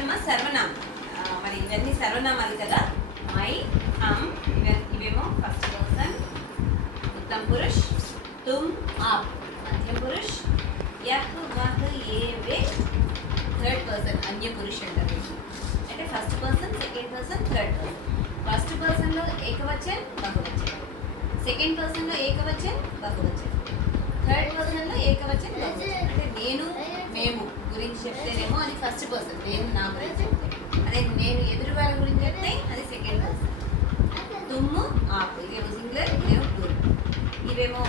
చూడమ్మా సర్వనామం. మరి ఇవన్నీ సర్వనామాలు కదా. మై, హమ్, ఇవేమో ఫస్ట్ పర్సన్ ఉత్తమ పురుష్, తుమ్, ఆప్ మధ్య పురుష్, యహ్, వహ్, ఏ, వే థర్డ్ పర్సన్ అన్య పురుష్ అంటారు. అంటే first person, second person, third person. First పర్సన్లో ఏకవచన్, బహువచన్. సెకండ్ పర్సన్లో ఏకవచన్, బహువచన్. థర్డ్ పర్సన్లో ఏకవచన్, బహువచన్. అంటే నేను, మేము గురించి చెప్తేనేమో అది ఫస్ట్ పర్సన్, నేను నా గురించి చెప్తే. అదే నేను ఎదురు వాళ్ళ గురించి చెప్తే అది సెకండ్ పర్సన్. తుమ్ము, ఆపు ఇవేమో సింగులర్, ఇవేమో ప్లూరల్. ఇవేమో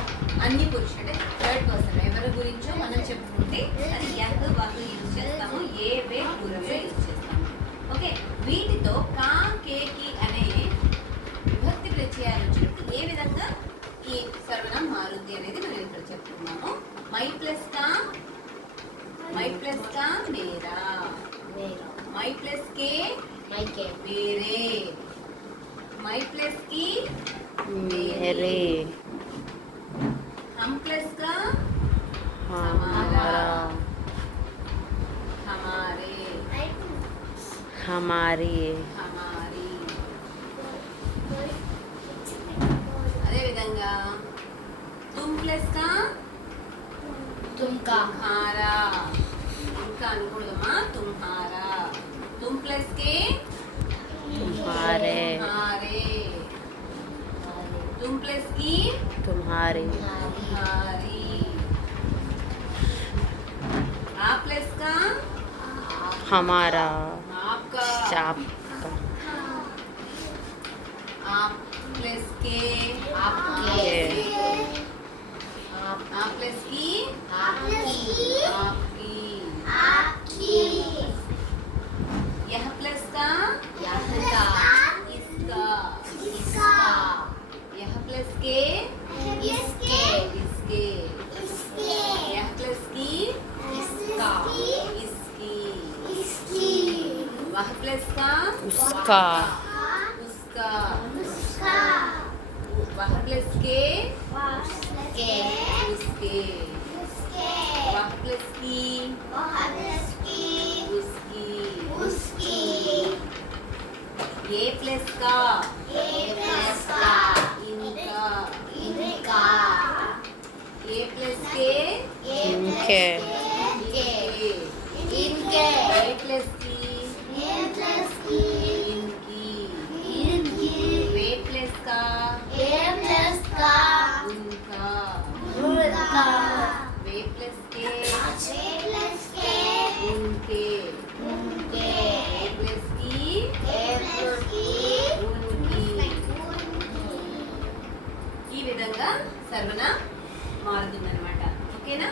అన్ని పురుషులు అంటే థర్డ్ పర్సన్ ఎవరి గురించో మనం చెప్పుకుంటే అది యహ్, వహ్ యూజ్ చేస్తాము, ఏ, వే ప్లూరల్గా యూజ్ చేస్తాము. ఓకే, వీటితో కా, కే, కి అనే విభక్తి ప్రత్యయాలు వచ్చినప్పుడు ఏ విధంగా ఈ సర్వనామం మారుద్ది అనేది మనం ఇక్కడ చెప్తున్నాము. మై ప్లస్ కా మేరా, my plus K Mere, my plus కి మేరే, हम प्लस का हमारा, हमारे, हमारी, हमारी. అదే విధంగా तुम प्लस का तुम्हारा, ఇంకా అనుకూడదమ్మా तुम्हारा, तुम प्लस के तुम्हारे, तुम्हारे, तुम प्लस की तुम्हारी, तुम्हारी, आप प्लस का हमारा, आपका, आपका, आप प्लस के आपके, आप प्लस की आपकी, यह प्लस का इसका, यह प्लस के इसके, यह प्लस की इसकी, वह प्लस का उसका, वह प्लस के उसके, वह प्लस की उसकी, ये प्लस का इनका, ये प्लस के इनके, ये प्लस की इनकी, वे प्लस का उनका, वे प्लस के उनके, वे प्लस की उनकी. ఈ విధంగా సర్వనామం మారుతుందన్నమాట. ఓకేనా?